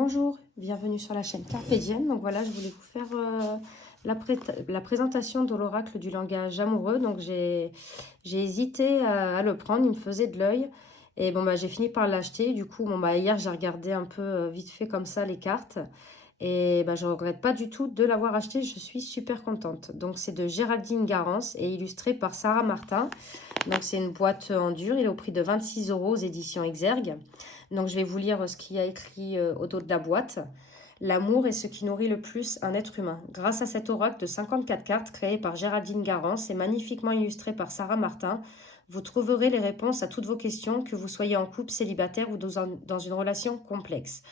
Bonjour, bienvenue sur la chaîne Carpe Diem. Donc voilà, je voulais vous faire la présentation de l'oracle du langage amoureux. Donc j'ai hésité à le prendre, il me faisait de l'œil. Et bon, bah, j'ai fini par l'acheter. Du coup, bon, bah, hier, j'ai regardé un peu vite fait comme ça les cartes. Et bah, je ne regrette pas du tout de l'avoir acheté, je suis super contente. Donc c'est de Géraldine Garance et illustré par Sarah Martin. Donc c'est une boîte en dur, il est au prix de 26 € aux éditions Exergue. Donc je vais vous lire ce qu'il y a écrit au dos de la boîte. L'amour est ce qui nourrit le plus un être humain. Grâce à cet oracle de 54 cartes créé par Géraldine Garance et magnifiquement illustré par Sarah Martin, vous trouverez les réponses à toutes vos questions, que vous soyez en couple, célibataire ou dans une relation complexe.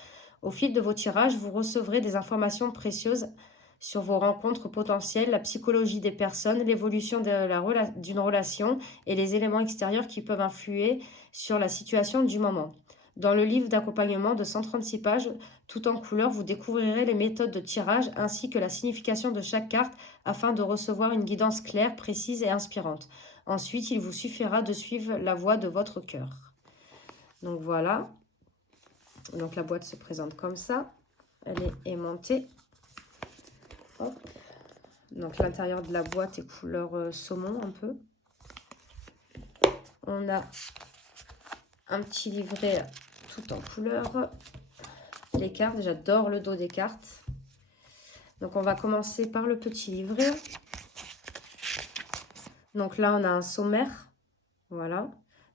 Au fil de vos tirages, vous recevrez des informations précieuses sur vos rencontres potentielles, la psychologie des personnes, l'évolution d'une relation et les éléments extérieurs qui peuvent influer sur la situation du moment. Dans le livre d'accompagnement de 136 pages, tout en couleur, vous découvrirez les méthodes de tirage ainsi que la signification de chaque carte afin de recevoir une guidance claire, précise et inspirante. Ensuite, il vous suffira de suivre la voie de votre cœur. Donc voilà. Donc la boîte se présente comme ça. Elle est aimantée. Hop. Donc l'intérieur de la boîte est couleur saumon un peu. On a un petit livret tout en couleur. Les cartes, j'adore le dos des cartes. Donc on va commencer par le petit livret. Donc là on a un sommaire. Voilà.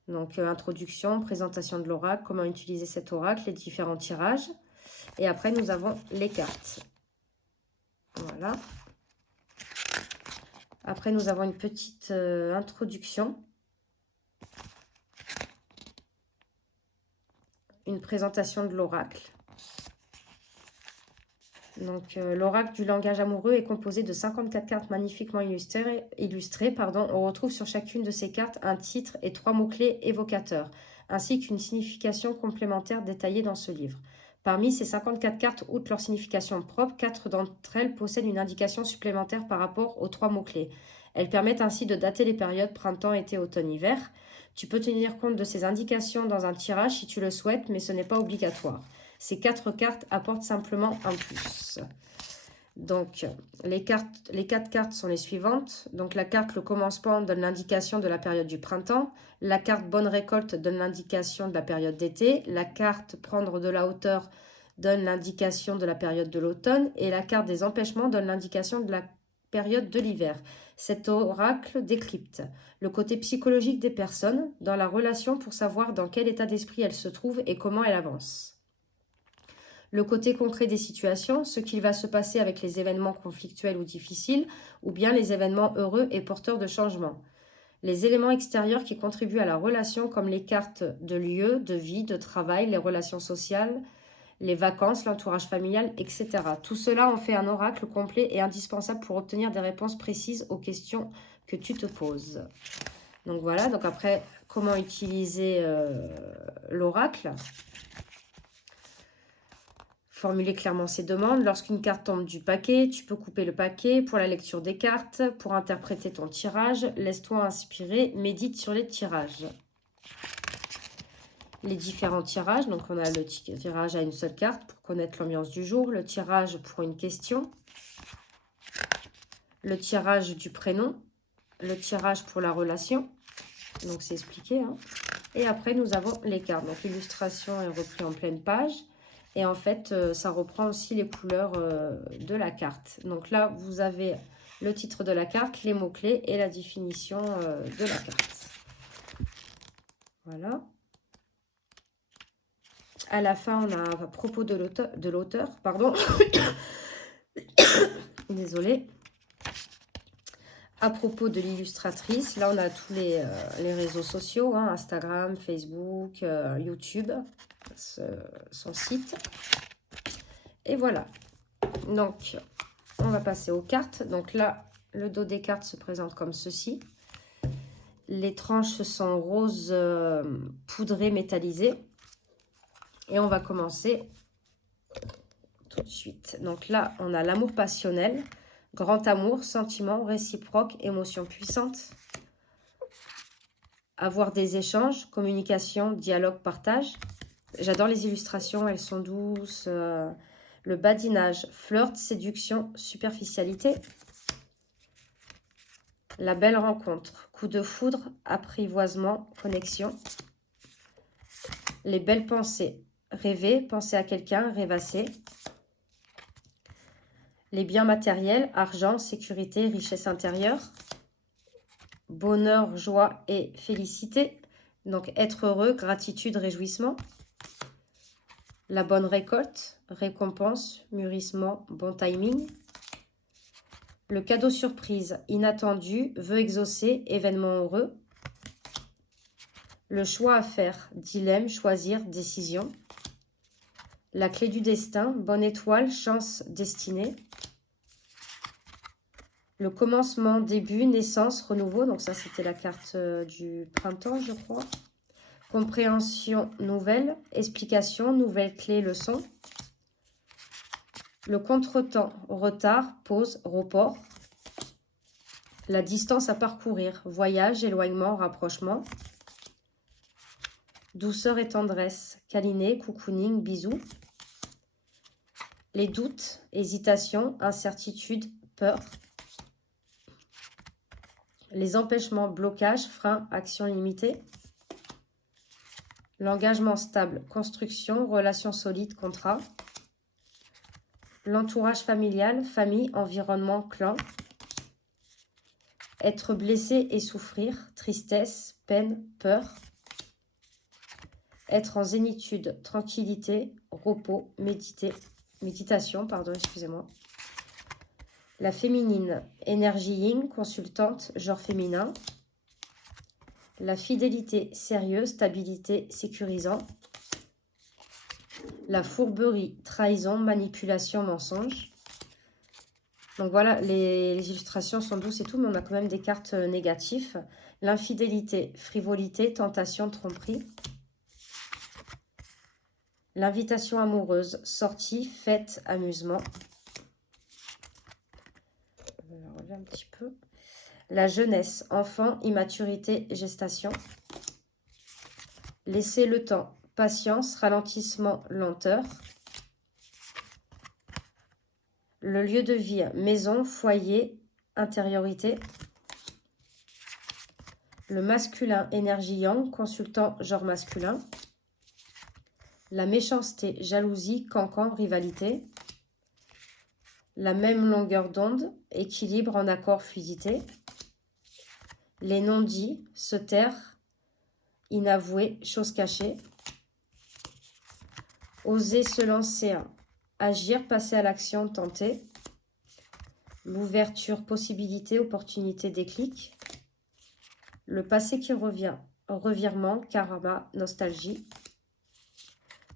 Donc introduction, présentation de l'oracle, comment utiliser cet oracle, les différents tirages. Et après nous avons les cartes. Voilà. Après nous avons une petite introduction. Une présentation de l'oracle. Donc, l'oracle du langage amoureux est composé de 54 cartes magnifiquement illustrées. On retrouve sur chacune de ces cartes un titre et 3 mots-clés évocateurs, ainsi qu'une signification complémentaire détaillée dans ce livre. Parmi ces 54 cartes, outre leur signification propre, 4 d'entre elles possèdent une indication supplémentaire par rapport aux 3 mots-clés. Elles permettent ainsi de dater les périodes printemps, été, automne, hiver. Tu peux tenir compte de ces indications dans un tirage si tu le souhaites, mais ce n'est pas obligatoire. Ces 4 cartes apportent simplement un plus. Donc, les 4 cartes sont les suivantes. Donc, la carte le commencement donne l'indication de la période du printemps. La carte bonne récolte donne l'indication de la période d'été. La carte prendre de la hauteur donne l'indication de la période de l'automne. Et la carte des empêchements donne l'indication de la période de l'hiver. Cet oracle décrypte le côté psychologique des personnes dans la relation pour savoir dans quel état d'esprit elles se trouvent et comment elles avancent. Le côté concret des situations, ce qu'il va se passer avec les événements conflictuels ou difficiles, ou bien les événements heureux et porteurs de changement. Les éléments extérieurs qui contribuent à la relation, comme les cartes de lieu, de vie, de travail, les relations sociales, les vacances, l'entourage familial, etc. Tout cela en fait un oracle complet et indispensable pour obtenir des réponses précises aux questions que tu te poses. Donc voilà, donc après, comment utiliser l'oracle ? Formuler clairement ses demandes. Lorsqu'une carte tombe du paquet, tu peux couper le paquet pour la lecture des cartes, pour interpréter ton tirage. Laisse-toi inspirer, médite sur les tirages. Les différents tirages, donc on a le tirage à une seule carte pour connaître l'ambiance du jour, le tirage pour une question, le tirage du prénom, le tirage pour la relation, donc c'est expliqué, hein. Et après nous avons les cartes, donc l'illustration est reprise en pleine page. Et en fait, ça reprend aussi les couleurs de la carte. Donc là, vous avez le titre de la carte, les mots-clés et la définition de la carte. Voilà. À la fin, on a à propos de l'auteur, pardon. Désolée. À propos de l'illustratrice, là, on a tous les réseaux sociaux, hein, Instagram, Facebook, YouTube, son site. Et voilà. Donc, on va passer aux cartes. Donc là, le dos des cartes se présente comme ceci. Les tranches sont rose poudré métallisé. Et on va commencer tout de suite. Donc là, on a l'amour passionnel, grand amour, sentiment réciproque, émotion puissante. Avoir des échanges, communication, dialogue, partage. J'adore les illustrations, elles sont douces. Le badinage, flirt, séduction, superficialité. La belle rencontre, coup de foudre, apprivoisement, connexion. Les belles pensées, rêver, penser à quelqu'un, rêvasser. Les biens matériels, argent, sécurité, richesse intérieure. Bonheur, joie et félicité. Donc être heureux, gratitude, réjouissement. La bonne récolte, récompense, mûrissement, bon timing. Le cadeau surprise, inattendu, vœu exaucé, événement heureux. Le choix à faire, dilemme, choisir, décision. La clé du destin, bonne étoile, chance, destinée. Le commencement, début, naissance, renouveau. Donc ça, c'était la carte du printemps, je crois. Compréhension nouvelle, explication, nouvelle clé, leçon. Le contretemps, retard, pause, report. La distance à parcourir, voyage, éloignement, rapprochement. Douceur et tendresse, câliner, cocooning, bisous. Les doutes, hésitation, incertitude, peur. Les empêchements, blocage, frein, action limitée. L'engagement stable, construction, relation solide, contrat. L'entourage familial, famille, environnement, clan. Être blessé et souffrir, tristesse, peine, peur. Être en zénitude, tranquillité, repos, méditation, pardon, excusez-moi. La féminine, énergie yin, consultante, genre féminin. La fidélité, sérieux, stabilité, sécurisant. La fourberie, trahison, manipulation, mensonge. Donc voilà, les illustrations sont douces et tout, mais on a quand même des cartes négatives. L'infidélité, frivolité, tentation, tromperie. L'invitation amoureuse, sortie, fête, amusement. Je vais relever un petit peu. La jeunesse, enfant, immaturité, gestation. Laisser le temps, patience, ralentissement, lenteur. Le lieu de vie, maison, foyer, intériorité. Le masculin, énergie yang, consultant, genre masculin. La méchanceté, jalousie, cancan, rivalité. La même longueur d'onde, équilibre en accord, fluidité. Les non-dits, se taire, inavoué, chose cachée. Oser se lancer, agir, passer à l'action, tenter. L'ouverture, possibilité, opportunité, déclic. Le passé qui revient, revirement, karma, nostalgie.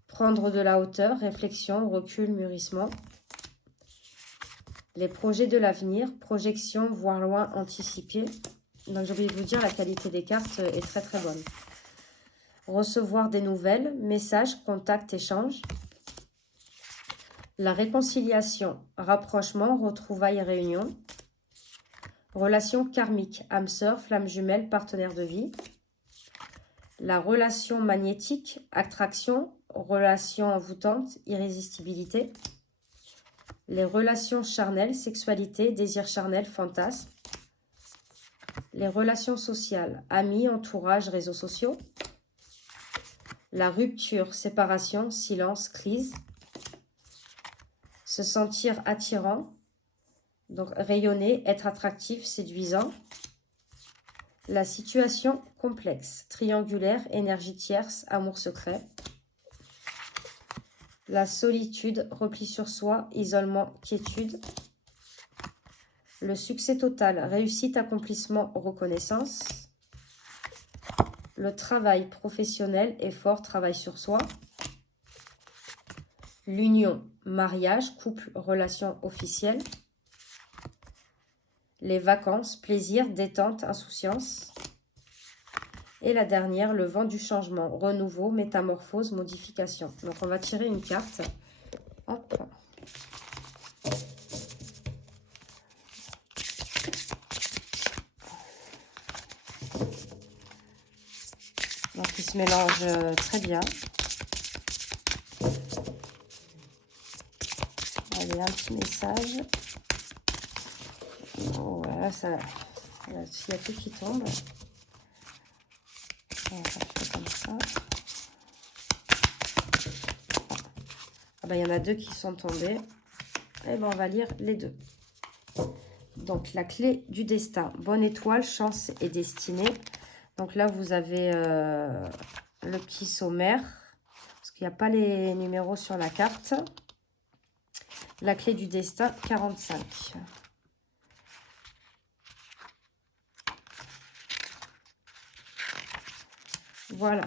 Prendre de la hauteur, réflexion, recul, mûrissement. Les projets de l'avenir, projection, voir loin, anticiper. Donc j'ai oublié de vous dire, la qualité des cartes est très très bonne. Recevoir des nouvelles, messages, contacts, échanges. La réconciliation, rapprochement, retrouvailles et réunion. Relation karmique, âme sœur, flamme jumelle, partenaire de vie. La relation magnétique, attraction, relation envoûtante, irrésistibilité. Les relations charnelles, sexualité, désir charnel, fantasme. Les relations sociales, amis, entourage, réseaux sociaux. La rupture, séparation, silence, crise. Se sentir attirant, donc rayonner, être attractif, séduisant. La situation complexe, triangulaire, énergie tierce, amour secret. La solitude, repli sur soi, isolement, quiétude. Le succès total, réussite, accomplissement, reconnaissance. Le travail professionnel, effort, travail sur soi. L'union, mariage, couple, relation officielle. Les vacances, plaisir, détente, insouciance. Et la dernière, le vent du changement, renouveau, métamorphose, modification. Donc on va tirer une carte. Hop. Donc il se mélange très bien. Allez, un petit message. Voilà, ça... Il y a tout qui tombe. On va faire comme ça. Ah ben, il y en a 2 qui sont tombés. Et ben, on va lire les 2. Donc, la clé du destin. Bonne étoile, chance et destinée. Donc là, vous avez le petit sommaire. Parce qu'il n'y a pas les numéros sur la carte. La clé du destin, 45. Voilà.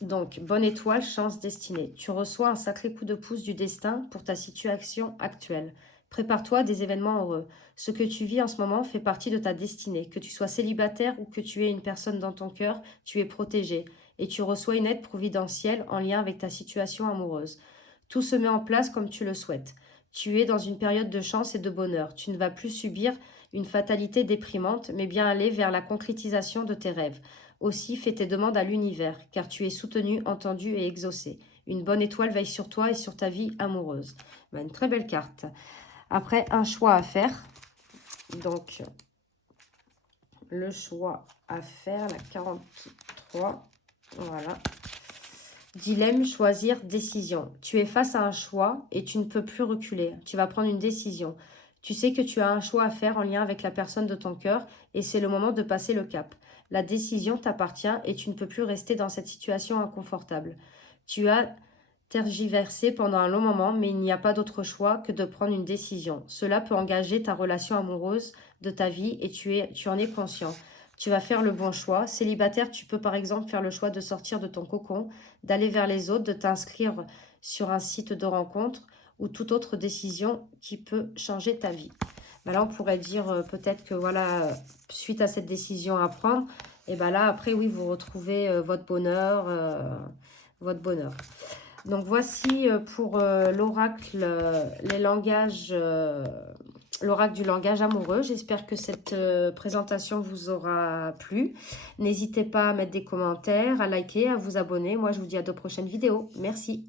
Donc, bonne étoile, chance, destinée. Tu reçois un sacré coup de pouce du destin pour ta situation actuelle. Prépare-toi à des événements heureux. Ce que tu vis en ce moment fait partie de ta destinée. Que tu sois célibataire ou que tu aies une personne dans ton cœur, tu es protégé. Et tu reçois une aide providentielle en lien avec ta situation amoureuse. Tout se met en place comme tu le souhaites. Tu es dans une période de chance et de bonheur. Tu ne vas plus subir une fatalité déprimante, mais bien aller vers la concrétisation de tes rêves. Aussi, fais tes demandes à l'univers, car tu es soutenu, entendu et exaucé. Une bonne étoile veille sur toi et sur ta vie amoureuse. Ben, une très belle carte. Après, un choix à faire. Donc, le choix à faire, la 43. Voilà. Dilemme, choisir, décision. Tu es face à un choix et tu ne peux plus reculer. Tu vas prendre une décision. Tu sais que tu as un choix à faire en lien avec la personne de ton cœur et c'est le moment de passer le cap. La décision t'appartient et tu ne peux plus rester dans cette situation inconfortable. Tu as tergiversé pendant un long moment, mais il n'y a pas d'autre choix que de prendre une décision. Cela peut engager ta relation amoureuse de ta vie et tu en es conscient. Tu vas faire le bon choix. Célibataire, tu peux par exemple faire le choix de sortir de ton cocon, d'aller vers les autres, de t'inscrire sur un site de rencontre ou toute autre décision qui peut changer ta vie. Ben là, on pourrait dire peut-être que voilà, suite à cette décision à prendre, et ben là, après, oui, vous retrouvez votre bonheur, votre bonheur. Donc, voici pour l'oracle, les langages, l'oracle du langage amoureux. J'espère que cette présentation vous aura plu. N'hésitez pas à mettre des commentaires, à liker, à vous abonner. Moi, je vous dis à de prochaines vidéos. Merci.